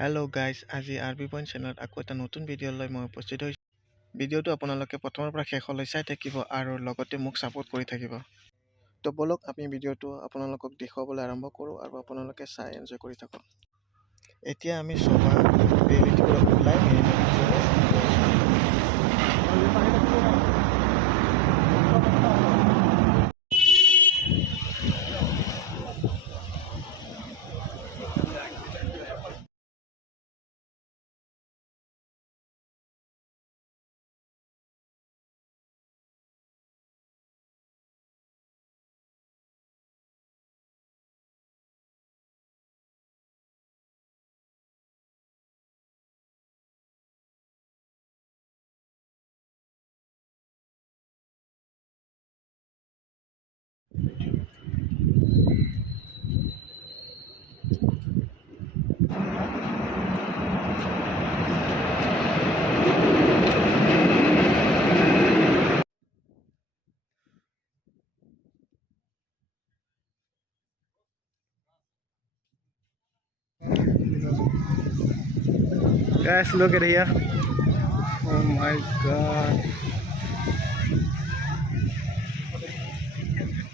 Hello' guys, আজি RB point চেনেলত আকৌ এটা নতুন ভিডিঅ' লৈ মই উপস্থিত হৈছোঁ। ভিডিঅ'টো আপোনালোকে প্ৰথমৰ পৰা শেষলৈ চাই থাকিব আৰু লগতে মোক ছাপোৰ্ট কৰি থাকিব। তো বলক আমি ভিডিঅ'টো আপোনালোকক দেখুৱাবলৈ আৰম্ভ কৰোঁ আৰু আপোনালোকে চাই এনজয় কৰি থাকক। এতিয়া আমি চবা ৰিয়েলিটিৰ পৰা ওলাই মেৰিনা বিচলৈ গৈ আছোঁ। Guys, look at here. Oh my god.